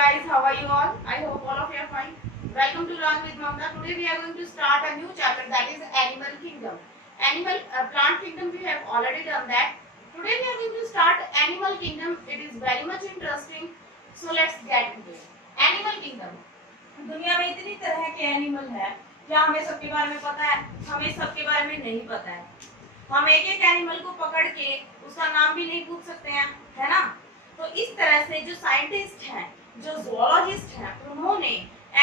guys, how are you all? I hope all of you are fine. Welcome to Learn with Mamta. Today we are going to start a new chapter, that is Animal Kingdom. Plant Kingdom we have already done that. Today we are going to start Animal Kingdom. It is very much interesting. So let's get into it. Animal Kingdom. दुनिया में इतनी तरह के animal हैं, क्या हमें सबके बारे में पता है? हमें सबके बारे में नहीं पता है. हम एक एक एनिमल को पकड़ के उसका नाम भी नहीं पूछ सकते हैं, है ना? तो इस तरह से जो साइंटिस्ट हैं, जो ज़ूलॉजिस्ट हैं, उन्होंने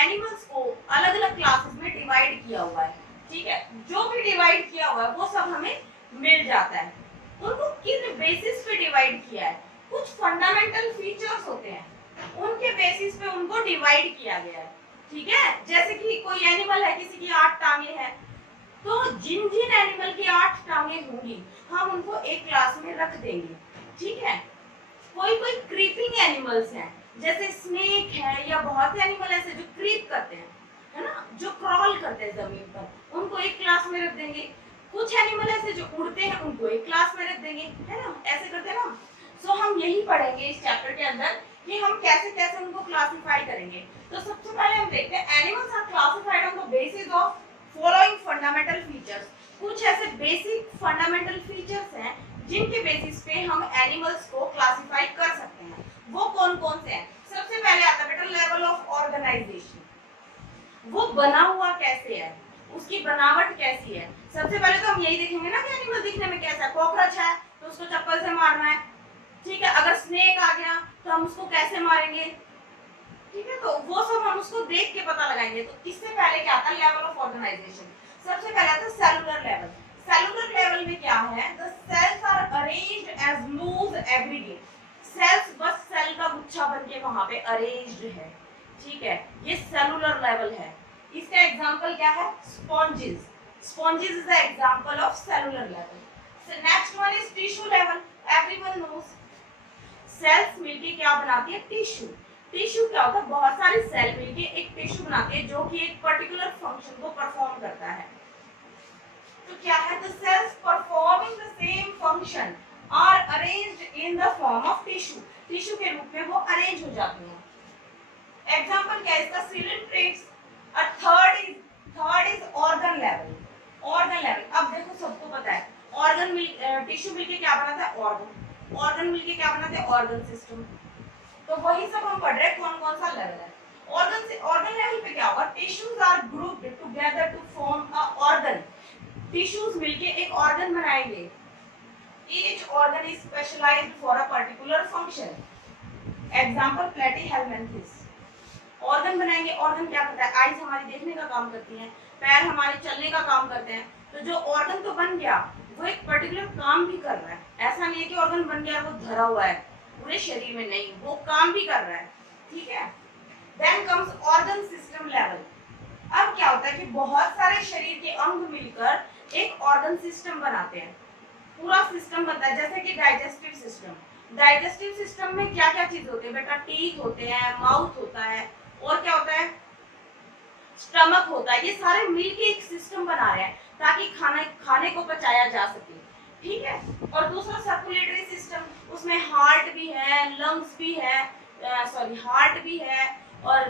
एनिमल्स को अलग-अलग क्लासेस में डिवाइड किया हुआ है. ठीक है, जो भी डिवाइड किया हुआ है वो सब हमें मिल जाता है. उनको किन बेसिस पे डिवाइड किया है? कुछ फंडामेंटल फीचर्स होते हैं, उनके बेसिस पे उनको डिवाइड किया गया है. ठीक है, जैसे कि कोई एनिमल है, किसी की 8 टांगे हैं, तो जिन जिन एनिमल की 8 टांगे होंगी हम उनको एक क्लास में रख देंगे. ठीक है, कोई कोई क्रीपिंग एनिमल्स हैं, जैसे स्नेक है या बहुत से एनिमल ऐसे जो क्रीप करते हैं, है ना, जो क्रॉल करते हैं जमीन पर, उनको एक क्लास में रख देंगे. कुछ एनिमल ऐसे जो उड़ते हैं, उनको एक क्लास में रख देंगे, है ना, ऐसे करते हैं ना. सो हम यही पढ़ेंगे इस चैप्टर के अंदर कि हम कैसे कैसे उनको क्लासिफाई करेंगे. तो सबसे पहले हम देखते हैं animals are classified on the basis of following fundamental features. कुछ ऐसे बेसिक फंडामेंटल फीचर्स हैं जिनके बेसिस पे हम एनिमल्स को क्लासिफाई कर सकते हैं. वो कौन कौन से हैं? सबसे पहले आता है बेटा लेवल ऑफ ऑर्गेनाइजेशन. वो बना हुआ कैसे है, उसकी बनावट कैसी है. सबसे पहले तो हम यही देखेंगे ना कि एनिमल दिखने में कैसा है. कॉकरोच है तो उसको चप्पल से मारना है. ठीक है, अगर स्नेक आ गया तो हम उसको कैसे मारेंगे. ठीक है, तो वो सब हम उसको देख के पता लगाएंगे. तो इससे पहले क्या आता है लेवल ऑफ ऑर्गेनाइजेशन. सबसे पहले आता है सेलुलर लेवल. सेलुलर लेवल में क्या है? The cells are arranged as loose aggregate. Cells बस सेल का गुच्छा बन के वहां पे अरेंज्ड है. ठीक है, ये सेलुलर लेवल है. इसका एग्जांपल क्या है? Sponges. Sponges is the example of cellular level. So next one is tissue level. Everyone knows cells मिलके क्या बनाती है? टिश्यू. टिश्यू क्या होता है? बहुत सारे सेल मिलके एक टिश्यू बनाते हैं जो कि एक पर्टिकुलर फंक्शन को परफॉर्म करता है. तो क्या है? The cells performing the same function are arranged in the form of tissue. Tissue के रूप में वो अरेंज हो जाती हैं. एग्जांपल क्या है इसका? सिलेंट्रेट्स. और third is organ level. Organ level, अब देखो सबको पता है ऑर्गन मिल टिश्यू मिलके क्या बनाता है? ऑर्गन. ऑर्गन मिलके क्या बनाते हैं? Organ system. तो वही सब हम पढ़ रहे हैं कौन कौन सा लेवल है. ऑर्गन लेवल पे क्या होगा? Tissues are grouped together to form a organ. Tissues मिलके एक ऑर्गन बनाएंगे. Each organ is specialized for a particular function. Example platyhelminthes. Organ बनाएंगे. ऑर्गन क्या करता है? आईज हमारी देखने का काम करती हैं, पैर हमारे चलने का काम करते हैं. तो जो ऑर्गन तो बन गया वो एक पर्टिकुलर काम भी कर रहा है. ऐसा नहीं है कि ऑर्गन बन गया वो धरा हुआ है पूरे शरीर में, नहीं, वो काम भी कर रहा है. ठीक है, then comes organ system level. अब क्या होता है कि बहुत सारे शरीर के अंग मिलकर एक ऑर्गन सिस्टम बनाते हैं. पूरा सिस्टम बनता है, जैसे कि डाइजेस्टिव सिस्टम. डाइजेस्टिव सिस्टम में क्या क्या चीज होती है बेटा? टीथ होते हैं, माउथ होता है, और क्या होता है? स्टमक होता है. ये सारे मिलके एक सिस्टम बना रहे हैं ताकि खाने को पचाया जा सके. ठीक है, और दूसरा सर्कुलेटरी सिस्टम. उसमें हार्ट भी है, लंग्स भी है, हार्ट भी है, और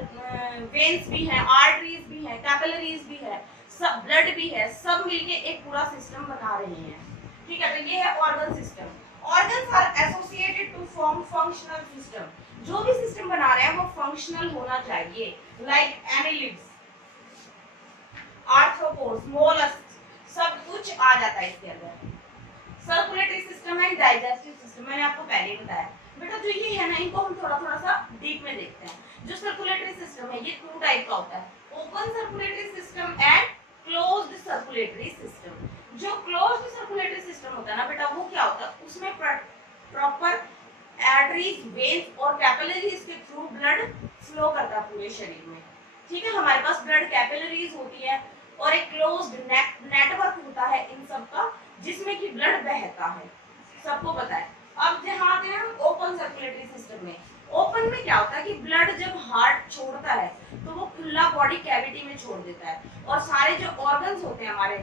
वेन्स भी है, आर्टरीज भी है, कैपिलरीज भी है, सब ब्लड भी है. सब मिलके एक पूरा सिस्टम बना रहे हैं. ठीक है, तो ये है organ system. Organs are associated to form functional system. जो भी सिस्टम बना रहे हैं वो फंक्शनल होना चाहिए. लाइक एनिलिड्स, आर्थ्रोपोड्स, मोलस्क, सब कुछ आ जाता है इसके अंदर. Circulatory system and digestive system मैंने आपको पहले ही बताया. बेटा जो ये है ना, इनको हम थोड़ा थोड़ा सा डीप में देखते हैं. जो सर्कुलेटरी सिस्टम है ये 2 टाइप का होता है. Open circulatory system and closed circulatory system. जो क्लोज्ड सर्कुलेटरी सिस्टम होता है ना बेटा, वो क्या होता है? उसमें प्रॉपर आर्टरीज, वेन्स और कैपिलरीज के थ्रू ब्लड फ्लो करता है पूरे शरीर में. ठीक है, हमारे पास ब्लड कैपिलरीज होती है और एक क्लोज्ड नेटवर्क होता है इन सब का, जिसमें कि ब्लड बहता है. सबको पता है. अब जहाँ आते हैं हम ओपन सर्कुलेटरी सिस्टम में. ओपन में क्या होता है कि ब्लड जब हार्ट छोड़ता है तो वो खुला बॉडी कैविटी में छोड़ देता है, और सारे जो ऑर्गन्स होते हैं हमारे,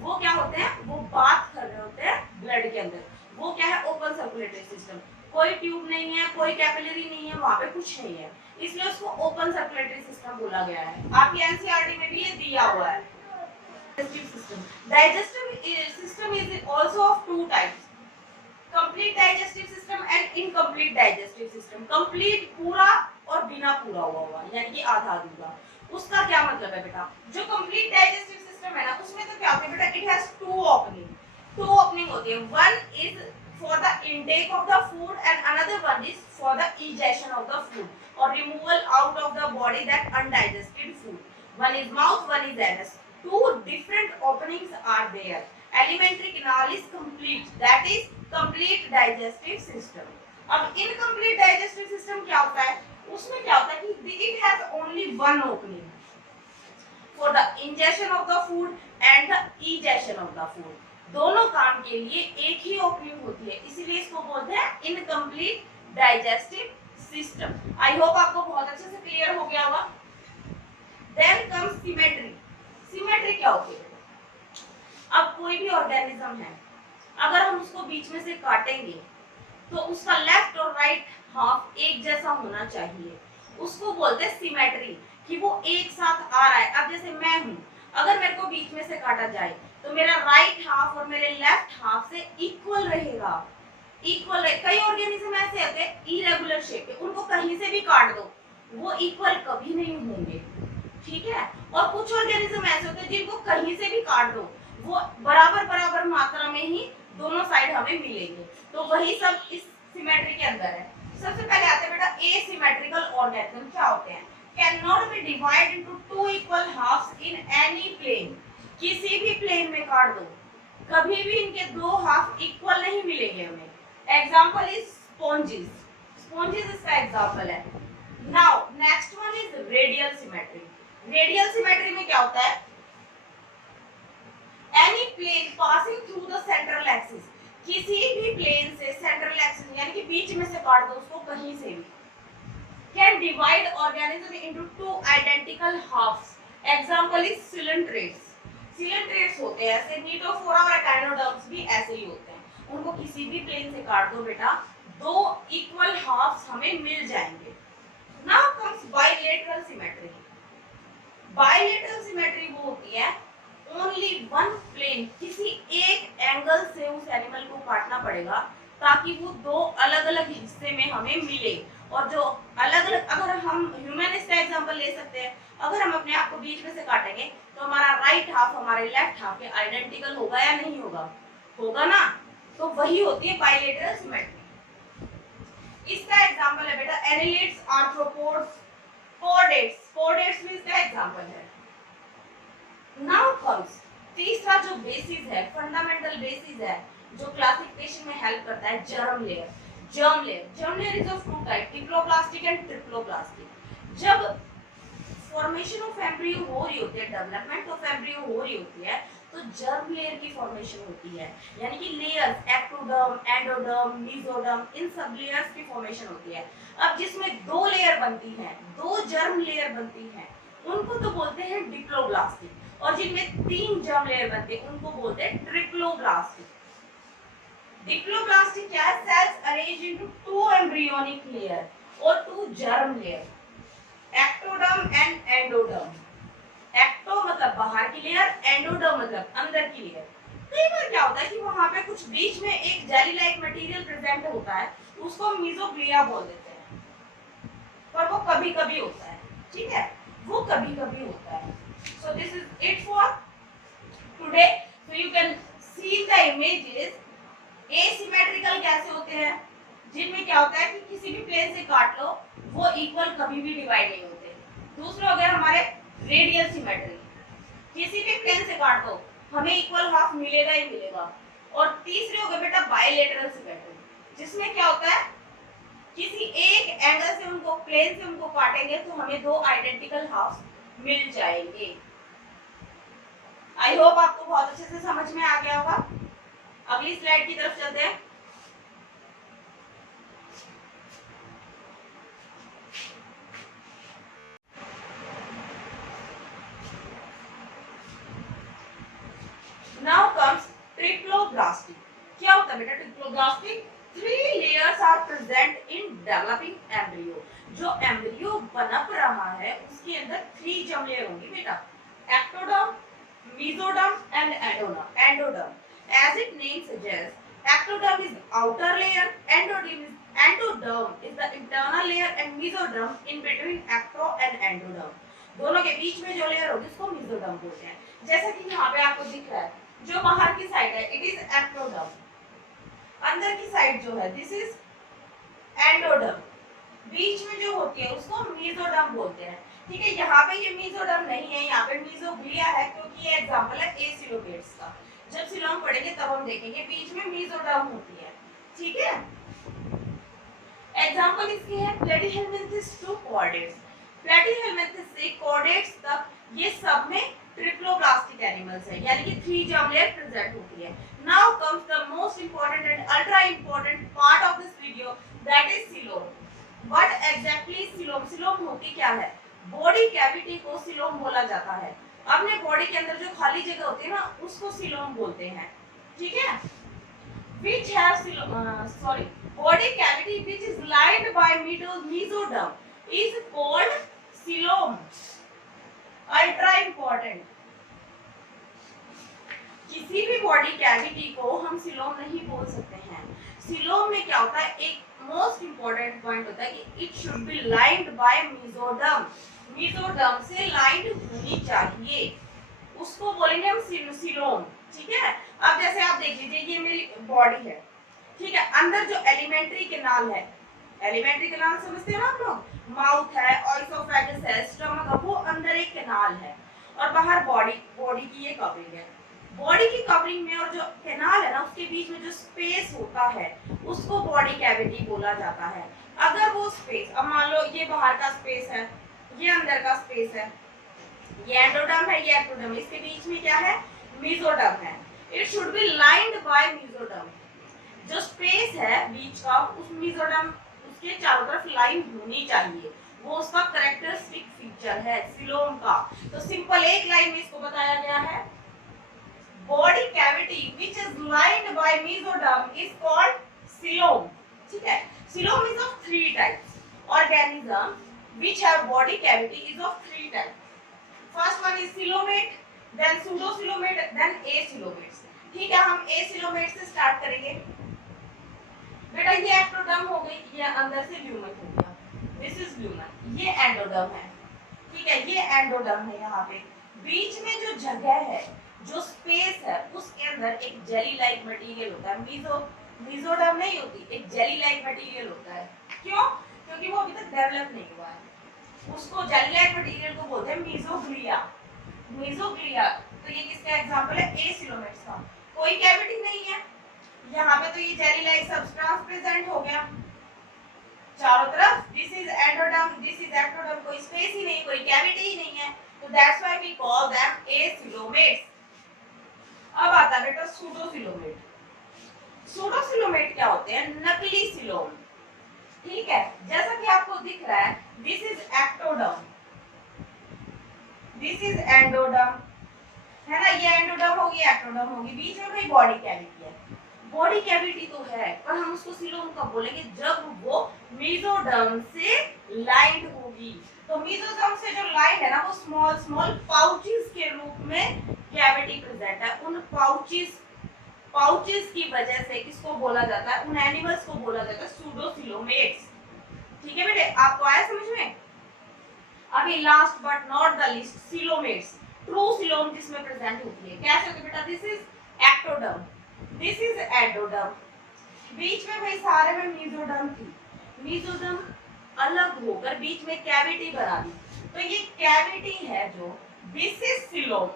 वो क्या होते हैं? वो बात कर रहे होते हैं ब्लड के अंदर. वो क्या है? Open circulatory system. कोई ट्यूब नहीं है, कोई कैपिलरी नहीं है, वहां पे कुछ नहीं है, इसलिए उसको ओपन सर्कुलेटरी सिस्टम बोला गया है। आपकी एनसीईआरटी में भी ये दिया हुआ है। Digestive system is also of two types, complete digestive system and incomplete digestive system। complete पूरा और बिना पूरा हुआ हुआ, यानी कि आधा अधूरा। उसका क्या मतलब है बेटा? जो complete digestive system है ना, उसमें तो क्या होता है बेटा, it has two opening होती है। one is for the intake of the food and another one is for the egestion of the food or removal out of the body that undigested food। one is mouth, one is anus। two different openings are there। alimentary canal is complete, that is complete digestive system। अब incomplete digestive system क्या होता है? उसमें क्या होता है कि it has only one opening for the ingestion of the food and the egestion of the food। दोनों काम के लिए एक ही ओपनिंग होती है, इसीलिए इसको बोलते हैं incomplete digestive system. I hope आपको बहुत अच्छे से क्लियर हो गया होगा। Then comes symmetry. सिमेट्री क्या होती है? अब कोई भी ऑर्गेनिज्म है, अगर हम उसको बीच में से काटेंगे तो उसका लेफ्ट और राइट हाफ एक जैसा होना चाहिए, उसको बोलते हैं सिमेट्री, कि वो एक साथ आ रहा है। अब जैसे मैं हूं, अगर मेरे को बीच में से काटा जाए तो मेरा राइट हाफ और मेरे लेफ्ट हाफ से इक्वल रहेगा, इक्वल रहे। कई ऑर्गेनिज्म ऐसे होते हैं इरेगुलर शेप के, उनको कहीं से भी काट दो वो इक्वल कभी नहीं होंगे, ठीक है। और कुछ ऑर्गेनिज्म ऐसे होते हैं जिनको कहीं से भी काट दो वो बराबर बराबर मात्रा में ही दोनों साइड हमें मिलेंगे। तो वही सब इस सिमेट्री के अंदर है। सबसे पहले आते हैं बेटा एसिमेट्रिकल ऑर्गेनिज्म। क्या होते हैं? Can not be divide into two equal halfs in any plane. किसी भी प्लेन में काट दो, कभी भी इनके दो हाफ इक्वल नहीं मिलेंगे हमें। Example is sponges. स्पॉन्जेस इसका एग्जांपल है। Now next one is radial symmetry. Radial symmetry में क्या होता है? Any plane passing through the central axis. किसी भी प्लेन से सेंट्रल एक्सिस यानी कि बीच में से काट दो उसको कहीं से भी। Can divide organism into two identical halfs. Example is coelenterates. Coelenterates होते हैं ऐसे, नीटोफोरा और एकाइनोडर्म्स भी ऐसे ही होते हैं। उनको किसी भी प्लेन से काट दो बेटा, दो इक्वल हाफ्स हमें मिल जाएंगे। Now comes bilateral symmetry. Bilateral symmetry वो होती है ओनली वन प्लेन, किसी एक एंगल से उस एनिमल को काटना पड़ेगा ताकि वो दो अलग अलग हिस्से में हमें मिले। और जो अलग अलग, अगर हम ह्यूमन इसका एग्जांपल ले सकते हैं, अगर हम अपने आप को बीच में से काटेंगे तो हमारा राइट हाफ हमारे लेफ्ट हाफ के आइडेंटिकल होगा या नहीं होगा? होगा ना। तो वही होती है बाइलेटरल सिमेट्री। इसका एग्जांपल है बेटा एनिलिड्स, आर्थ्रोपोड्स, कोडेट्स। कोडेट्स भी इसका एग्जांपल है। नाउ कम्स तीसरा जो बेसिस है, फंडामेंटल बेसिस है, जो क्लासिफिकेशन में हेल्प करता है, germ layer. Germ layer is of two type, diploblastic and triploblastic. जब फॉर्मेशन ऑफ एम्ब्रियो हो रही होती है, डेवलपमेंट ऑफ एम्ब्रियो हो रही होती है, तो जर्म लेयर की फॉर्मेशन होती है, यानी कि लेयर्स, एक्टोडर्म, एंडोडर्म, मेसोडर्म, इन सब लेयर्स की फॉर्मेशन होती है। अब जिसमें दो लेयर बनती हैं, दो जर्म लेयर बनती हैं, उनको तो बोलते हैं डिप्लोब्लास्टिक, और जिनमें तीन जर्म लेयर बनते हैं उनको बोलते हैं ट्रिप्लोब्लास्टिक। डिप्लोब्लास्टिक क्या है? Cells arranged into two embryonic layer और two germ layer, ectoderm and endoderm. Ecto मतलब बाहर की लेयर, एंडोडर्म मतलब अंदर की लेयर। कई बार क्या होता है कि वहां पे कुछ बीच में एक जेली लाइक मटेरियल प्रेजेंट होता है, उसको मेसोग्लिया बोल देते हैं, पर वो कभी कभी होता है, ठीक है, वो कभी कभी होता है। So this is it for today. So you can see the images. Asymmetrical कैसे होते हैं? जिनमें क्या होता है कि किसी भी प्लेन से काट लो वो इक्वल कभी भी डिवाइड नहीं होते। दूसरे हो गए हमारे रेडियल सिमेट्री, किसी भी प्लेन से काट दो हमें इक्वल हाफ मिलेगा ही मिलेगा। और तीसरे हो गए बेटा बाइलेटरल सिमेट्री, जिसमें क्या होता है किसी एक एंगल से उनको प्लेन से उनको काटेंगे तो हमें दो आइडेंटिकल हाफ मिल जाएंगे। आई होप आपको बहुत अच्छे से समझ में आ गया होगा। अगली स्लाइड की तरफ चलते हैं। Now comes triploblastic. क्या होता है बेटा triploblastic? 3 layers are present present in developing embryo. जो एम्ब्रियो पनप रहा है उसके अंदर 3 जर्म लेयर होंगी बेटा, ectoderm, mesoderm and endoderm. As its name suggests, ectoderm is outer layer, endoderm is the internal layer, and mesoderm in between ecto and endoderm. दोनों के बीच में जो लेयर होगी उसको mesoderm बोलते हैं। जैसा कि यहाँ पे आपको दिख रहा है, जो बाहर की साइड है इट इज ectoderm, अंदर की साइड जो है दिस इज endoderm, बीच में जो होती है उसको mesoderm बोलते हैं। ठीक है, यहाँ पे ये mesoderm नहीं है, यहाँ पे mesoglea है, क्योंकि ये एग्जांपल है एसिलोपेट्स का। जब सिलोम पढ़ेंगे तब हम देखेंगे बीच में mesoderm होती है। ठीक है, एग्जांपल इसके है प्लेटीहेलमिन्थस टू कॉर्डेट्स। प्लेटीहेलमिन्थस से कॉर्डेट्स तक ये सब में ट्रिप्लोब्लास्टिक एनिमल्स है, यानी कि 3 जर्म लेयर प्रेजेंट होती है। Now comes the most important and ultra important part of this video, that is coelom. What exactly coelom? Coelom होती क्या है? बॉडी कैविटी को सीलोम बोला जाता है। अपने बॉडी के अंदर जो खाली जगह होती है ना उसको सीलोम बोलते हैं। ठीक है, which have sorry body cavity which is lined by mesoderm is called coelom. Ultra important, किसी भी बॉडी कैविटी को हम सीलोम नहीं बोल सकते हैं। सीलोम में क्या होता है, एक मोस्ट इंपॉर्टेंट पॉइंट होता है कि it should be lined by mesoderm. Mesoderm से लाइंड होनी चाहिए, उसको बोलेंगे हम सीलोम। ठीक है, अब जैसे आप देख लीजिए ये मेरी बॉडी है, ठीक है, अंदर जो एलिमेंट्री कैनाल है, एलिमेंट्री कैनाल समझते हैं ना आप लोग, माउथ है, ऑइसोफेगस है, स्टमक है, वो अंदर एक कैनाल है और बाहर बॉडी की ये कवरिंग है। बॉडी की कवरिंग में और जो कैनाल है ना उसके बीच में जो स्पेस होता है उसको बॉडी कैविटी बोला जाता है। अगर वो स्पेस, अब मान लो ये बाहर का स्पेस है, ये अंदर का स्पेस है, ये एंडोडर्म है, ये एक्टोडर्म, इसके बीच में क्या है, मेसोडर्म है। It should be lined by mesoderm. जो स्पेस है बीच का उस मेसोडर्म उसके चारों तरफ लाइन होनी चाहिए, वो उसका कैरेक्टरिस्टिक फीचर है सीलोम का। तो सिंपल एक लाइन में इसको बताया गया है, body cavity which is lined by mesoderm is called coelom. ठीक है, coelom is of 3 types. Organism which have body cavity is of 3 types. First one is coelomate, then pseudocoelomate, then acoelomates. ठीक है, हम acoelomate से start करेंगे। बेटा ये ectoderm हो गई, ये अंदर से ल्यूमन हो गया, दिस इज ल्यूमन, ये एंडोडर्म है। ठीक है, ये एंडोडर्म है। यहाँ पे बीच में जो जगह है, जो स्पेस है, उसके अंदर एक जेली लाइक मटेरियल होता है। मेसोडर्म नहीं होती, एक जेली लाइक मटेरियल होता है। क्यों? क्योंकि वो अभी तक डेवलप नहीं हुआ है। उसको जेली लाइक मटेरियल को बोलते हैं मेसोग्लिया। मेसोग्लिया, तो ये किसका एग्जांपल है, एसिलोमेट्स का। कोई कैविटी नहीं है यहाँ पे, तो ये जेली लाइक सब्सटेंस प्रेजेंट हो गया चारों तरफ। This is endoderm, this is ectoderm, कोई स्पेस ही नहीं, कोई कैविटी ही नहीं है, तो that's why we call them acoelomates. अब आता है बेटा सूडोसिलोमेट। सूडोसिलोमेट क्या होते हैं, नकली सिलोम। ठीक है, जैसा कि आपको दिख रहा है, this is ectoderm, this is endoderm, है ना, ये एंडोडर्म होगी, एक्टोडर्म होगी, बीच में भाई बॉडी कैविटी है। बॉडी कैविटी तो है, पर हम उसको सिलोम कब बोलेंगे, जब वो मेसोडर्म से लाइंड होगी। तो मेसोडर्म से जो लाइन है ना, वो स्मॉल स्मॉल पाउचेस के रूप में कैविटी प्रेजेंट है। उन पाउचेस की वजह से किसको बोला जाता है, उन एनिमल्स को बोला जाता है सूडोसिलोमेट्स। ठीक है बेटे, आपको आया समझ में? अभी last but not the least, coelomates, true coelom जिसमें प्रेजेंट होती है। कैसे होती है बेटा, this is ectoderm, this is endoderm, बीच में भाई सारे में मेसोडर्म थी, मेसोडर्म अलग होकर बीच में कैविटी बना दी, तो ये कैविटी है जो, दिस इज सिलोम।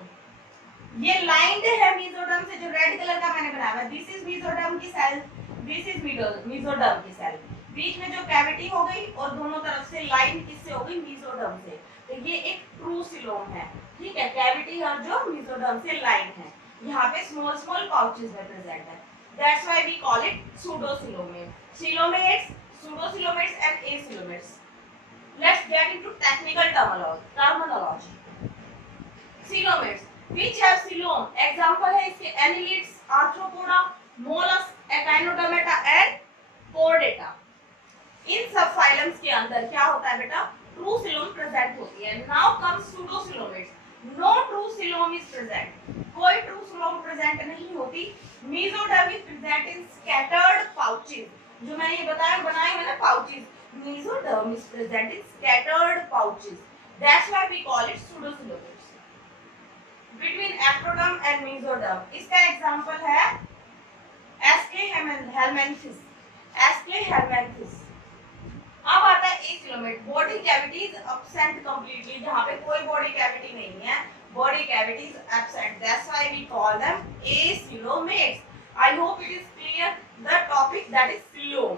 ये लाइंड है मेसोडर्म से, जो रेड कलर का मैंने बनाया है, दिस इज मेसोडर्म की सेल, दिस इज मेसोडर्म की सेल, बीच में जो कैविटी हो गई और दोनों तरफ से लाइन किससे हो गई, मेसोडर्म से। तो ये एक ट्रू सिलोम है। ठीक है, कैविटी और जो मेसोडर्म से लाइन है, यहाँ पे स्मॉल स्मॉल पाउचेस में प्रेजेंट है, that's why we call it pseudocoelomate. Coelomates, pseudocoelomates and acoelomates. Let's get into technical terminology. Coelomates, which have coelom. Example है इसके annelids, arthropoda, mollusks, echinodermata and chordata. इन सब phylums के अंदर क्या होता है बेटा, ट्रू सिलोम प्रेजेंट होती है। Now comes pseudocoelomates, no true coelom is present, कोई ट्रू सिलोम प्रेजेंट नहीं होती। Mesoderm is present in scattered pouches, जो मैंने ये बताया बनाए हुए ना pouches, mesoderm is present in scattered pouches, that's why we call it pseudocoelomates. Between ectoderm and mesoderm, इसका एग्जांपल है एस्के हेलमेंथिस, एस्के हेलमेंथिस। अब आता है acoelomate, body cavity is absent completely, जहां पे कोई बॉडी कैविटी नहीं है, body cavity is absent, that's why we call them acoelomates. I hope it is clear the topic that is coelom.